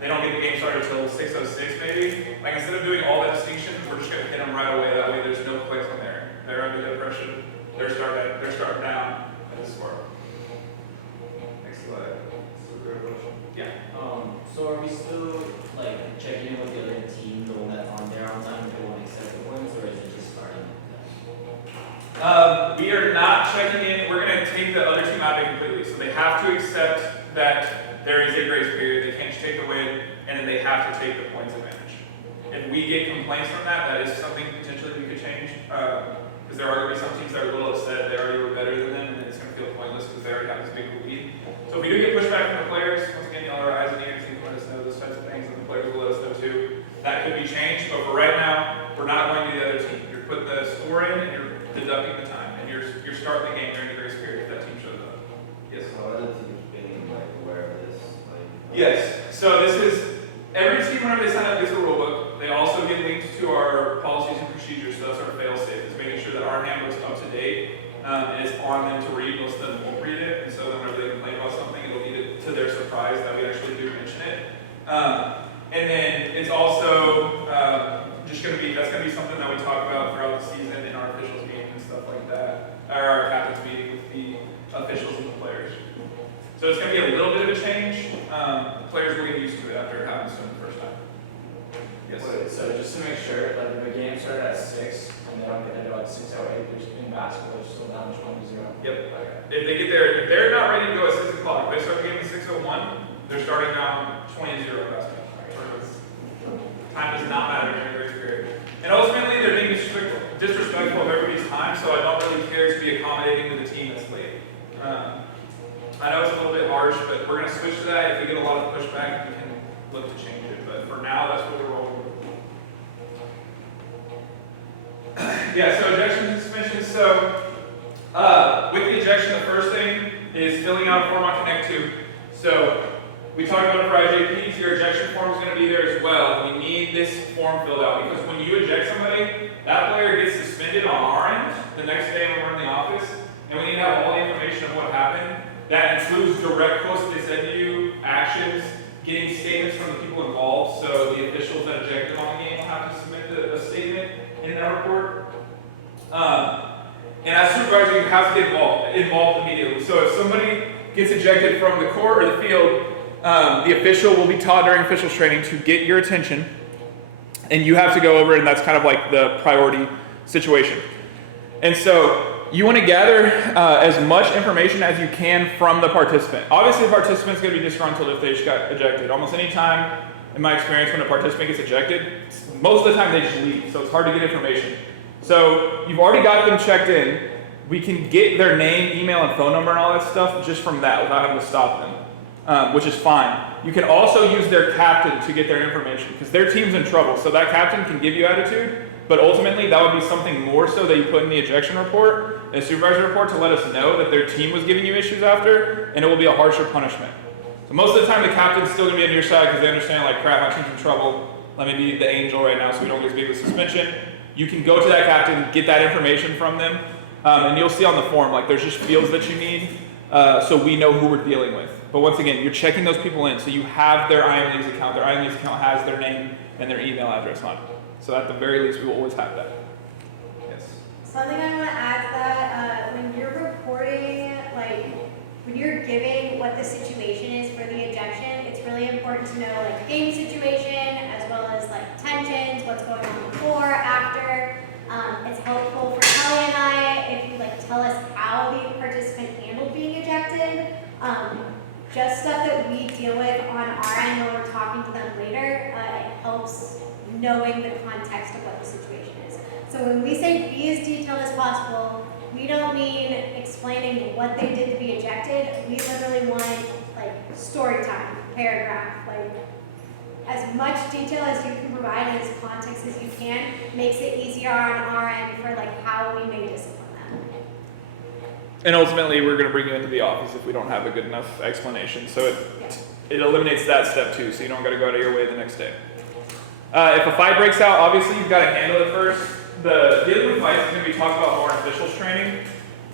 they don't get the game started until 6:06 maybe. Like instead of doing all that distinctions, we're just gonna hit them right away. That way there's no clicks on there. They're under the impression they're starting down at the score. Next slide. This is a great question. Yeah. So are we still like checking in with the other team, the one that's on there on time, if they want to accept the points, or is it just starting like that? We are not checking in. We're going to take the other team out of it completely. So they have to accept that there is a grace period. They can't just take the win, and then they have to take the points advantage. If we get complaints from that, that is something potentially we could change. Because there are going to be some teams that are a little upset. They already were better than them, and it's going to feel pointless because they already have this big lead. So if we do get pushback from the players, once again, y'all are eyes and ears, you can let us know those types of things, and the players will let us know too. That could be changed, but for right now, we're not going to the other team. You're putting the score in, and you're deducting the time, and you're starting the game during the grace period if that team shows up. Yes. So other teams being like aware of this, like. Yes. So this is every team whenever they sign up gets a rule book. They also get linked to our policies and procedures. So that's our fail safe. Is making sure that our handbook's up to date and it's on them to read. Most of them won't read it, and so then whenever they complain about something, it'll lead it to their surprise that we actually do mention it. And then it's also just going to be, that's going to be something that we talk about throughout the season in our officials meeting and stuff like that, or our captain's meeting with the officials and the players. So it's going to be a little bit of a change. The players will get used to it after it happens to them the first time. Yes. Wait, so just to make sure, like if the game started at 6 and they don't get there about 6:08, they're just in basketball, they're still down 20-0. Yep. Okay. If they get there, if they're not ready to go at 6 o'clock, if they start the game at 6:01, they're starting down 20-0 basketball. Time does not matter during the grace period. And ultimately, they're being disrespectful of everybody's time, so I don't really care to be accommodating to the team that's late. I know it's a little bit harsh, but we're going to switch to that. If we get a lot of pushback, we can look to change it. But for now, that's what we're rolling with. Yeah, so ejections and suspensions. So with the ejection, the first thing is filling out a form on Connect 2. So we talked about it for IJPs. Your ejection form is going to be there as well. We need this form filled out because when you eject somebody, that player gets suspended on our end the next day when we're in the office, and we need to have all the information of what happened. That includes direct quotes that they said to you, actions, getting statements from the people involved. So the officials that ejected on the game will have to submit a statement in that report. And as supervisor, you have to get involved immediately. So if somebody gets ejected from the court or the field, the official will be taught during officials training to get your attention, and you have to go over, and that's kind of like the priority situation. And so you want to gather as much information as you can from the participant. Obviously, the participant's going to be disgruntled if they just got ejected. Almost any time, in my experience, when a participant gets ejected, most of the time they just leave, so it's hard to get information. So you've already got them checked in. We can get their name, email, and phone number and all that stuff just from that without having to stop them, which is fine. You can also use their captain to get their information because their team's in trouble. So that captain can give you attitude, but ultimately that would be something more so that you put in the ejection report and supervisor report to let us know that their team was giving you issues after, and it will be a harsher punishment. So most of the time the captain's still going to be on your side because they understand, like, crap, my team's in trouble. Let me be the angel right now so we don't get as big of a suspension. You can go to that captain, get that information from them, and you'll see on the form, like, there's just fields that you need so we know who we're dealing with. But once again, you're checking ththose people in, so you have their IMLeagues account. Their IMLeagues account has their name and their email address on it. So at the very least, we will always have that. Yes? Something I want to add to that, when you're reporting, like, when you're giving what the situation is for the ejection, it's really important to know, like, game situation, as well as, like, tensions, what's going on before, after. It's helpful for Kelly and I if you, like, tell us how the participant handled being ejected. Just stuff that we deal with on our end when we're talking to them later, it helps knowing the context of what the situation is. So when we say be as detailed as possible, we don't mean explaining what they did to be ejected. We literally want, like, story time, paragraph, like, as much detail as you can provide and as context as you can makes it easier on our end for, like, how we may discipline them. And ultimately, we're going to bring you into the office if we don't have a good enough explanation. So it eliminates that step too, so you don't got to go out of your way the next day. If a fight breaks out, obviously you've got to handle it first. The dealing with fights is going to be talked about more in officials training,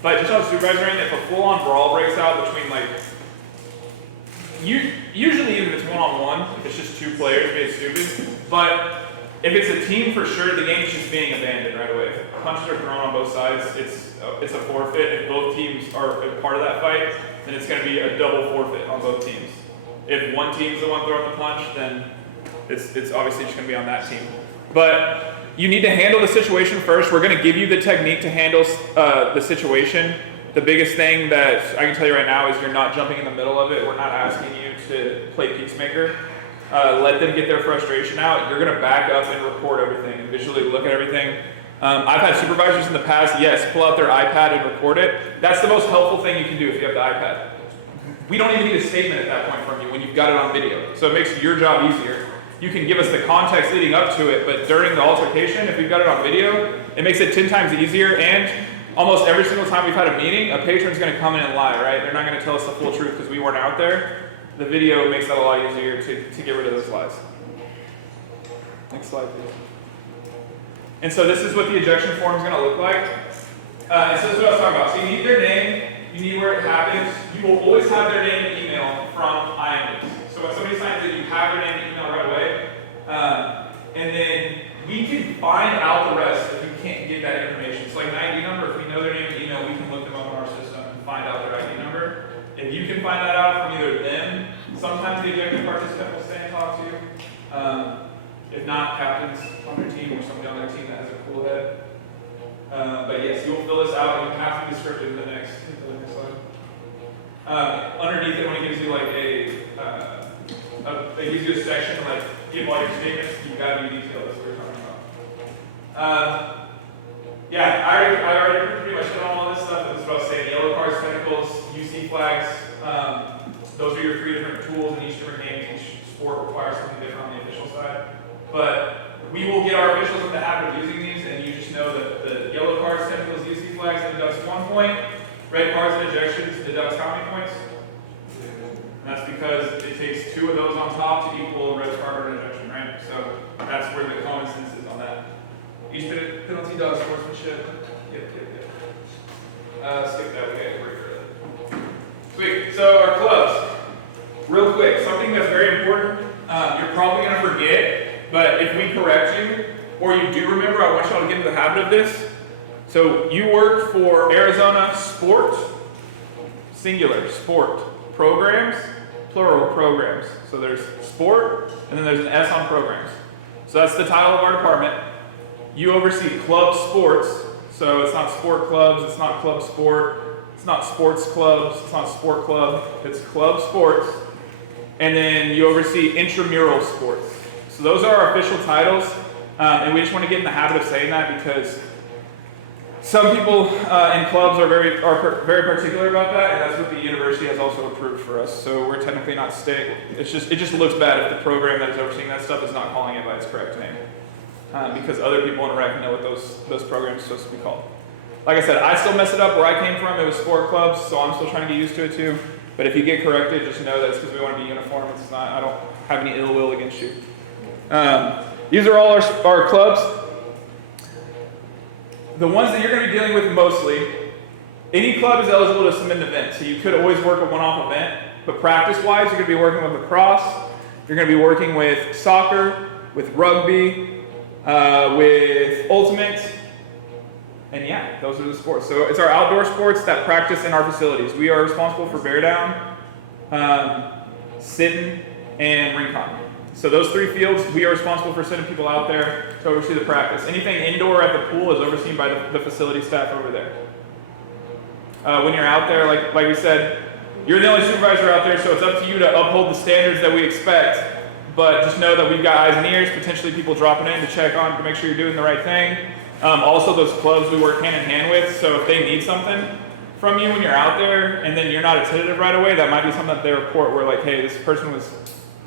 but just on supervisor end, if a full-on brawl breaks out between, like, usually even if it's one-on-one, if it's it's just 2 players being stupid. But if it's a team, for sure, the game's just being abandoned right away. If punches are thrown on both sides, it's a forfeit. If both teams are a part of that fight, then it's going to be a double forfeit on both teams. If one team's the one throwing the punch, then it's obviously just going to be on that team. But you need to handle the situation first. We're going to give you the technique to handle the situation. The biggest thing that I can tell you right now is you're not jumping in the middle of it. We're not asking you to play peacemaker. Let them get their frustration out. You're going to back up and record everything and visually look at everything. I've had supervisors in the past, yes, pull out their iPad and record it. That's the most helpful thing you can do if you have the iPad. We don't even need a statement at that point from you when you've got it on video. So it makes your job easier. You can give us the context leading up to it, but during the altercation, if you've got it on video, it makes it 10 times easier. And almost every single time we've had a meeting, a patron's going to come in and lie, right? They're not going to tell us the full truth because we weren't out there. The video makes that a lot easier to get rid of those lies. Next slide, please. And so this is what the ejection form is going to look like. And so this is what I was talking about. So you need their name, you need where it happens. You will always have their name and email from IMDs. So when somebody signs it, you have their name and email right away. And then we can find out the rest if you can't get that information. It's like an ID number. If we know their name and email, we can look them up in our system and find out their ID number. If you can find that out from either them, sometimes the ejected participant will stay and talk to you. If not, captains on their team or somebody on their team that has a cool head. But yes, you'll fill this out. You have to be scripted in the next slide. Underneath it, when it gives you like it gives you a section like give all your statements. You gotta be detailed. That's what we're talking about. Yeah, I already pretty much hit on all this stuff. It's about saying yellow cards, technicals, UC flags. Those are your 3 different tools in each different game. Each sport requires something different on the official side. But we will get our officials in the habit of using these, and you just know that the yellow cards, technicals, UC flags deducts 1 point. Red cards and ejections deducts how many points? And that's because it takes 2 of those on top to equal a red card or an ejection, right? So that's where the common sense is on that. Each penalty does sportsmanship. Yep. Skip that, we got to break for that. Sweet, so our clubs. Real quick, something that's very important, you're probably going to forget, but if we correct you, or you do remember, I want y'all to get into the habit of this. So you work for Arizona Sport, singular, sport, programs, plural programs. So there's sport, and then there's an S on programs. So that's the title of our department. You oversee club sports, so it's not sport clubs, it's not club sport, it's not sports clubs, it's not sport club, it's club sports. And then you oversee intramural sports. So those are our official titles, and we just want to get in the habit of saying that because some people in clubs are very particular about that, and that's what the university has also approved for us. So we're technically not state. It just looks bad if the program that is overseeing that stuff is not calling it by its correct name, because other people in rec know what those programs are supposed to be called. Like I said, I still mess it up. Where I came from, it was sport clubs, so I'm still trying to get used to it too. But if you get corrected, just know that it's because we want to be uniform. It's not. I don't have any ill will against you. These are all our clubs. The ones that you're going to be dealing with mostly, any club is eligible to submit an event. So you could always work a one-off event, but practice-wise, you're going to be working with lacrosse, you're going to be working with soccer, with rugby, with ultimate, and yeah, those are the sports. So it's our outdoor sports that practice in our facilities. We are responsible for bear down, sitting, and rincon. So those 3 fields, we are responsible for sending people out there to oversee the practice. Anything indoor at the pool is overseen by the facility staff over there. When you're out there, like we said, you're the only supervisor out there, so it's up to you to uphold the standards that we expect. But just know that we've got eyes and ears, potentially people dropping in to check on to make sure you're doing the right thing. Also, those clubs we work hand in hand with, so if they need something from you when you're out there and then you're not attentive right away, that might be something that they report where like, hey, this person was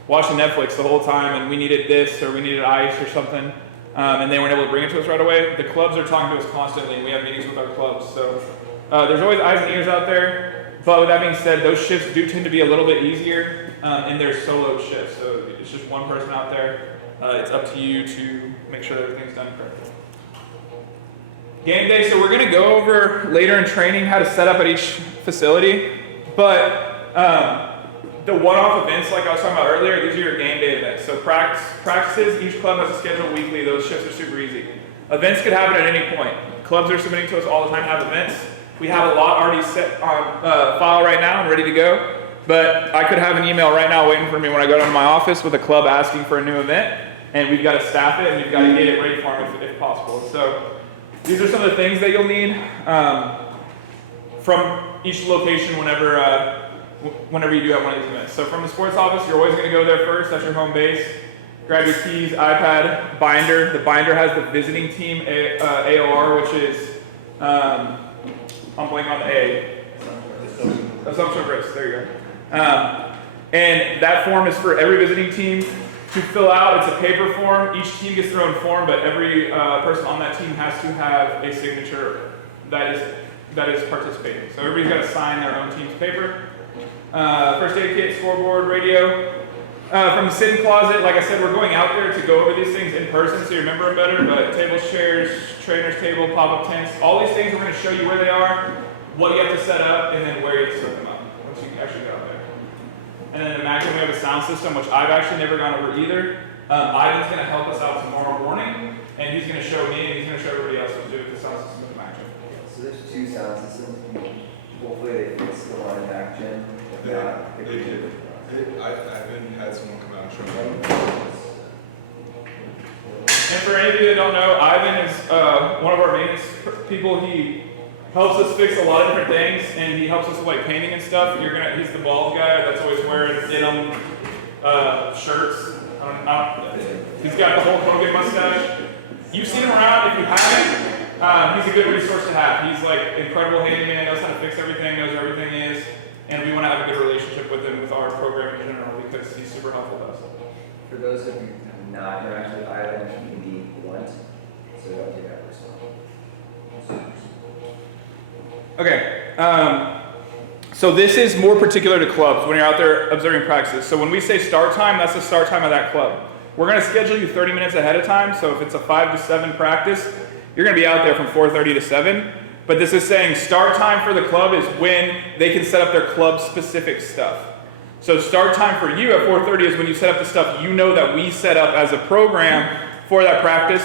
watching Netflix the whole time and we needed this or we needed ice or something, and they weren't able to bring it to us right away. The clubs are talking to us constantly and we have meetings with our clubs. So there's always eyes and ears out there. But with that being said, those shifts do tend to be a little bit easier and they're solo shifts. So it's just one person out there. It's up to you to make sure that everything's done correctly. Game day, so we're going to go over later in training how to set up at each facility. But the one-off events like I was talking about earlier, these are your game day events. So practices, each club has a schedule weekly. Those shifts are super easy. Events could happen at any point. Clubs are submitting to us all the time to have events. We have a lot already set on file right now and ready to go. But I could have an email right now waiting for me when I go down to my office with a club asking for a new event, and we've got to staff it and we've got to get it ready for them if possible. So these are some of the things that you'll need from each location whenever you do have one of these events. So from the sports office, you're always going to go there first. That's your home base. Grab your keys, iPad, binder. The binder has the visiting team AOR, which is, I'm blanking on the A. Assumption of risk, there you go. And that form is for every visiting team to fill out. It's a paper form. Each team gets their own form, but every person on that team has to have a signature that is participating. So everybody's got to sign their own team's paper. First aid kit, scoreboard, radio. From the sitting closet, like I said, we're going out there to go over these things in person so you remember them better, but tables, chairs, trainer's table, pop-up tents, all these things we're going to show you where they are, what you have to set up, and then where you have to set them up once you actually get out there. And then imagine we have a sound system, which I've actually never gone over either. Ivan's going to help us out tomorrow morning, and he's going to show me, and he's going to show everybody else what to do with the sound system with Imagine. So there's 2 sound systems. Hopefully they fix the one in action. If not, They did. I've had someone come out and show me. And for any of you that don't know, Ivan is one of our maintenance people. He helps us fix a lot of different things, and he helps us with like painting and stuff. He's the bald guy that's always wearing denim shirts. He's got the whole Hogan mustache. You've seen him around. If you haven't, he's a good resource to have. He's like incredible handyman, knows how to fix everything, knows where everything is, and we want to have a good relationship with him with our program in general because he's super helpful to us. For those of you who have not interacted with Ivan, he can be blunt, so don't take that personally. Okay, so this is more particular to clubs when you're out there observing practices. So when we say start time, that's the start time of that club. We're going to schedule you 30 minutes ahead of time, so if it's a 5 to 7 practice, you're going to be out there from 4:30 to 7. But this is saying start time for the club is when they can set up their club-specific stuff. So start time for you at 4:30 is when you set up the stuff you know that we set up as a program for that practice.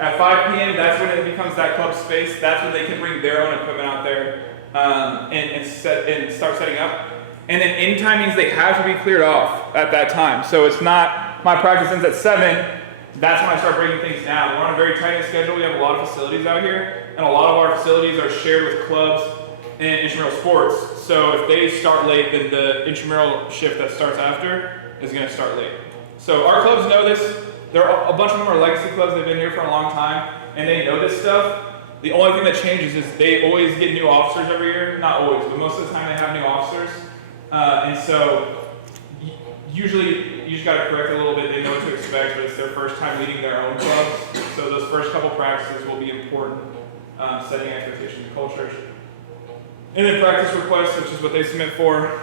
At 5 p.m., that's when it becomes that club space. That's when they can bring their own equipment out there and start setting up. And then end time means they have to be cleared off at that time. So it's not my practice ends at 7. That's when I start breaking things down. We're on a very tight schedule. We have a lot of facilities out here, and a lot of our facilities are shared with clubs and intramural sports. So if they start late, then the intramural shift that starts after is going to start late. So our clubs know this. A bunch of them are legacy clubs. They've been here for a long time, and they know this stuff. The only thing that changes is they always get new officers every year. Not always, but most of the time they have new officers. And so usually you just got to correct a little bit. They know what to expect, but it's their first time leading their own clubs. So those first couple practices will be important, setting expectations and cultures. And then practice requests, which is what they submit for,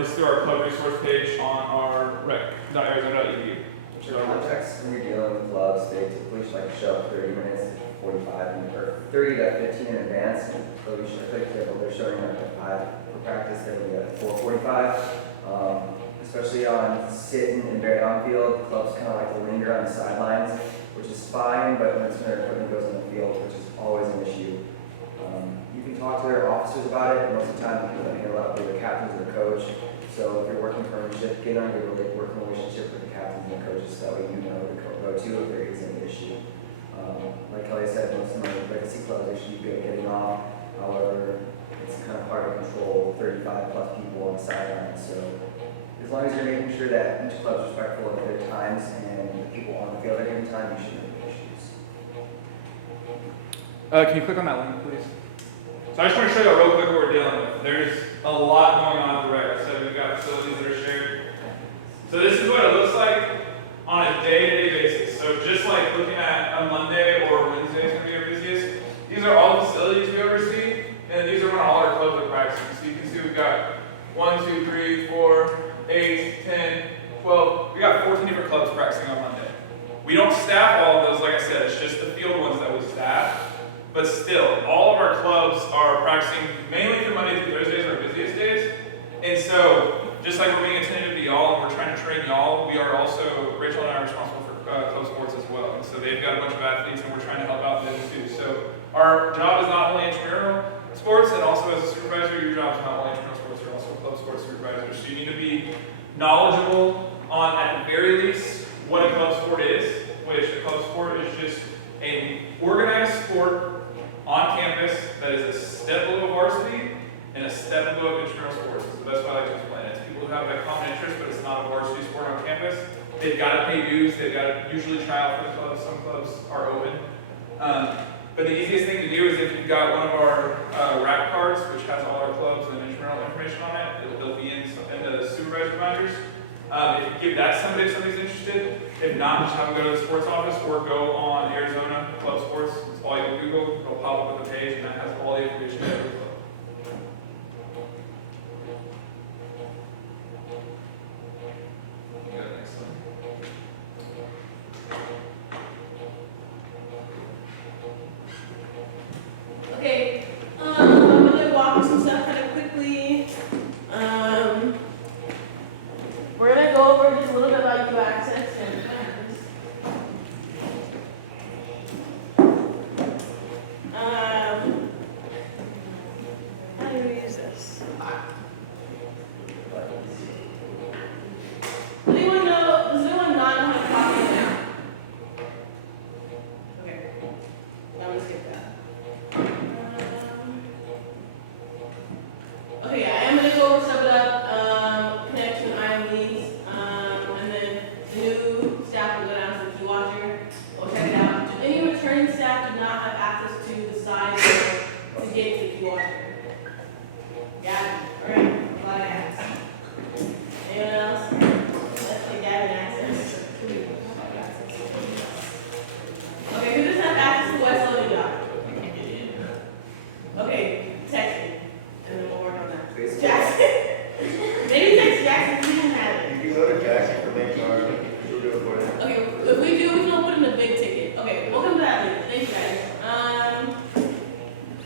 is through our club resource page on our rec.arizona.edu. For context, when you're dealing with clubs, they typically like show up 30 minutes, 45, or 30 to 15 in advance. So you should click there, but they're showing up at 5 for practice, then we at 4:45. Especially on sitting and very on field, clubs kind of like to linger on the sidelines, which is fine, but when their equipment goes on the field, which is always an issue. You can talk to their officers about it, and most of the time you can handle it with the captains or the coach. So if you're working for a shift, get on a good working relationship with the captains and the coaches, so that way you know who to go to if there is any issue. Like Kelly said, most of my legacy clubs are usually good at getting off. However, it's kind of hard to control 35 plus people on the sidelines. So as long as you're making sure that each club is respectful of their times and the people on the field are giving time, you shouldn't have any issues. Can you click on that link, please? So I just want to show you real quick what we're dealing with. There's a lot going on with the rec. So we've got facilities that are shared. So this is what it looks like on a day-to-day basis. So just like looking at a Monday or Wednesday is going to be our busiest, these are all the facilities we oversee, and these are when all our clubs are practicing. So you can see we've got 1, 2, 3, 4, 8, 10, 12. We got 14 different clubs practicing on Monday. We don't staff all of those, like I said, it's just the field ones that we staff. But still, all of our clubs are practicing mainly through Monday through Thursdays, our busiest days. And so just like we're being attentive to y'all and we're trying to train y'all, we are also, Rachel and I are responsible for club sports as well. And so they've got a bunch of athletes and we're trying to help out them too. So our job is not only intramural sports, and also as a supervisor, your job is not only intramural sports, you're also a club sports supervisor. So you need to be knowledgeable on, at the very least, what a club sport is, which a club sport is just an organized sport on campus that is a step below varsity and a step above intramural sports. It's the best way I like to explain it. It's people who have that common interest, but it's not a varsity sport on campus. They've got to pay dues. They've got to usually try out for the clubs. Some clubs are open. But the easiest thing to do is if you've got one of our rack cards, which has all our clubs and intramural information on it, they'll be in the supervisor binders. If you give that to somebody if somebody's interested, if not, just have them go to the sports office or go on Arizona Club Sports. It's all you can Google. It'll pop up with the page and that has all the information for every club. Go to the next one. Okay, I'm gonna walk through some stuff kind of quickly. We're gonna go over just a little bit about U access and how do we use this? Does anyone not know how to copy now? Okay, I'm gonna skip that. Okay, yeah, I'm gonna go over Step It Up, connection, IMDs, and then the new staff will go down to the key watcher. We'll check it out. Do any returning staff do not have access to the side door to get to the key watcher? Yeah, alright, a lot of hands. Anyone else? Let's take Gavin access. Okay, who doesn't have access to West Loading Dock? Okay, text me, and then we'll work on that. Jackson. Maybe text Jackson, he doesn't have it. You can go to Jackson for make sure she'll do it for you. Okay, if we do, we can put in a big ticket. Okay, we'll come to that later. Thanks, guys.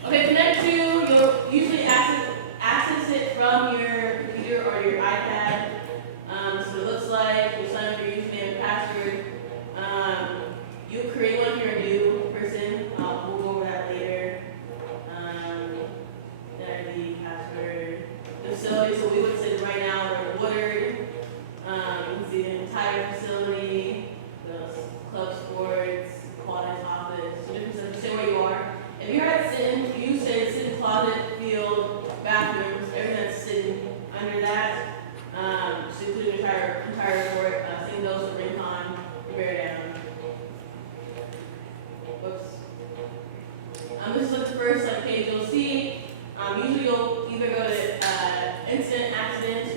Okay, connect to, you'll usually access it from your computer or your iPad. So it looks like you sign up your username and password. You create one if you're a new person. We'll go over that later. ID, password, the facility. So we would say right now we're in Woodard. You can see the entire facility, the club sports, Quad's office, so different stuff. Say where you are. If you're at Sin, you say Sin closet, field, bathrooms, everything that's sitting under that. So including the entire report. Same goes for Rincon, bear down. Whoops. This is the first page you'll see. Usually you'll either go to incident, accident,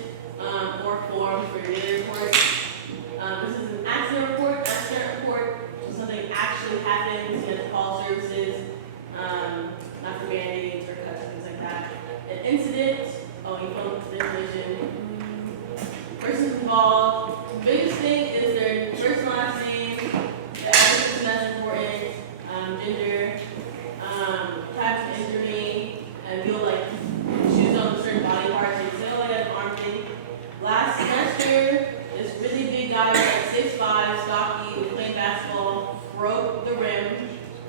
or forms for your daily report. This is an accident report. Accident report, so something actually happens, you have to call services, not for band-aids or cuts, things like that. An incident, you phone information. Person's involved. The biggest thing is their first and last name, the address, that's important, gender, types of injury, and you'll choose on certain body parts. So you say, oh, I got an arm thing. Last semester, this really big guy, like 6'5", stocky, was playing basketball, broke the rim,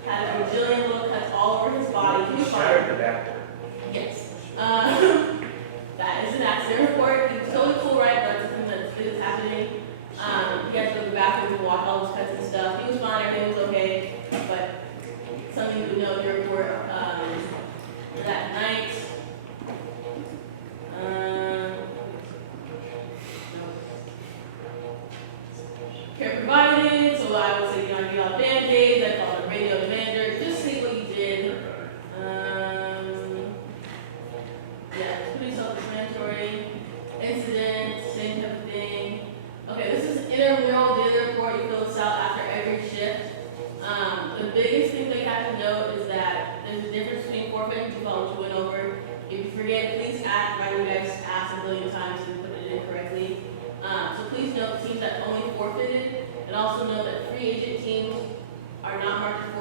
had a bajillion little cuts all over his body. He was Shattered the backboard. Yes. That is an accident report. He was totally cool, right? But something that's happening. He had to go to the bathroom and walk all his cuts and stuff. He was fine, everything was okay. But something you would know in your report that night. Care provided, so I would say, I get all band-aids, I call the radio manager, just see what you did. Yeah, it's pretty self-explanatory. Incident, same type of thing. Okay, this is intramural daily report. You fill this out after every shift. The biggest thing they have to know is that there's a difference between forfeit and default, which we went over. If you forget, please ask. Right, you guys asked a billion times and put it in correctly. So please note teams that only forfeited, and also know that free agent teams are not marked as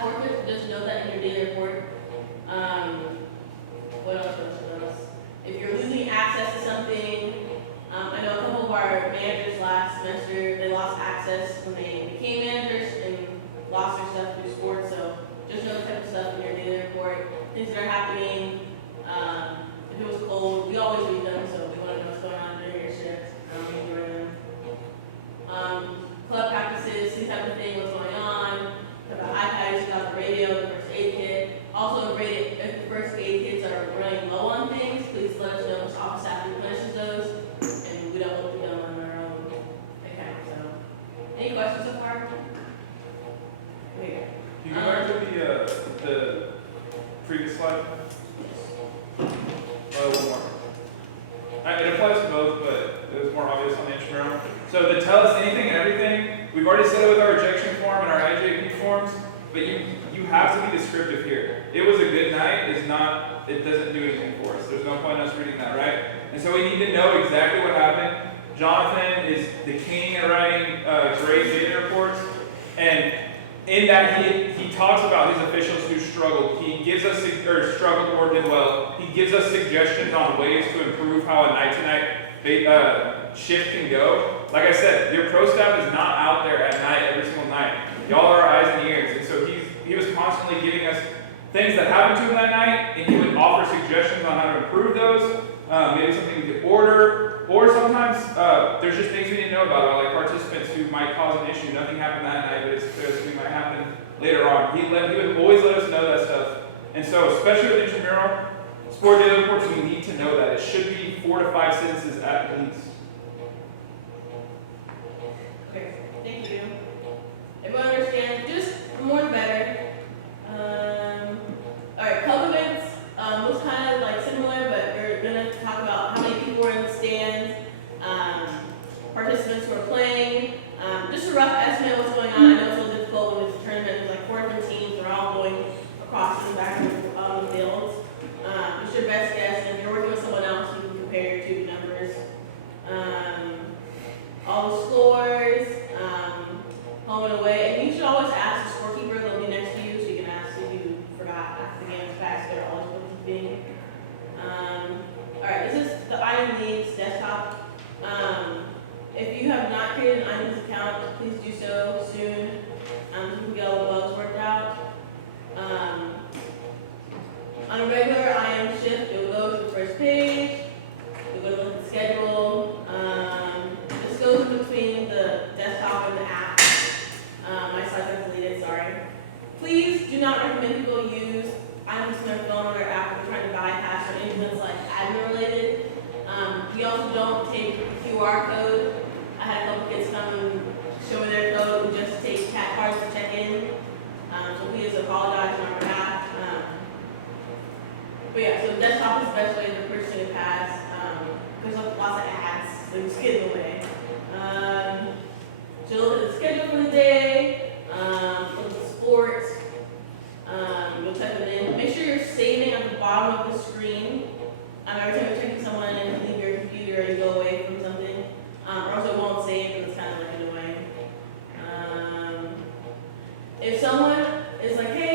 forfeit. Just note that in your daily report. What else? if you're losing access to something, I know a couple of our managers last semester, they lost access when they became managers and lost their stuff through sports, so just know the type of stuff in your daily report, things that are happening. If it was cold, we always read them, so we want to know what's going on during your shift, during them. Club practices, these type of thing, what's going on, about iPads, about the radio, the first aid kit. Also, if the first aid kits are running low on things, please let us know which office staff replenishes those, and we don't look at them on our own account. So, any questions so far? Okay. Can you go back to the previous slide? One more. It applies to both, but it was more obvious on the intramural. So the tell us anything and everything, we've already said it with our rejection form and our IJP forms, but you have to be descriptive here. It was a good night is not, it doesn't do anything for us. There's no point in us reading that, right? And so we need to know exactly what happened. Jonathan is the king at writing grade data reports, and in that he talks about his officials who struggled. He gives us, or struggled or did well. He gives us suggestions on ways to improve how a night-to-night shift can go. Like I said, your pro staff is not out there at night every single night. Y'all are our eyes and ears, and so he was constantly giving us things that happened to him that night, and he would offer suggestions on how to improve those. Maybe something we could order, or sometimes there's just things we didn't know about, like participants who might cause an issue. Nothing happened that night, but it's something might happen later on. He would always let us know that stuff. And so, especially with intramural sport data reports, we need to know that. It should be 4 to 5 sentences at least. Okay, thank you. Everyone understand? Just more the better. Alright, club events was kind of like similar, but we're gonna talk about how many people were in the stands, participants who are playing, just a rough estimate of what's going on. I know it's a little difficult when it's a tournament with like 4 different teams, they're all going across and back on the fields. It's your best guess, and if you're working with someone else, you can compare your two numbers. All the scores, home and away, and you should always ask the scorekeeper, they'll be next to you, so you can ask if you forgot after the game was passed, they're always bookkeeping. Alright, this is the Item Leagues desktop. If you have not created an items account, please do so soon, so we can get all the bugs worked out. On a regular IM shift, you'll go to the first page, you'll go to look at the schedule. This goes between the desktop and the app. My slides are deleted, sorry. Please do not recommend people use items on their phone or their app if they're trying to bypass or anything that's like admin related. We also don't take QR code. I had a couple kids come and show me their code and just take cat cards to check in. So please apologize on our behalf. But yeah, so desktop is the best way to purchase a pass. There's lots of ads, so just get in the way. So look at the schedule for the day, look at the sports, you'll type it in. Make sure you're saving at the bottom of the screen. Every time you're checking someone and you leave your computer and you go away from something, or else it won't save because it's kind of like annoying. If someone is like, hey,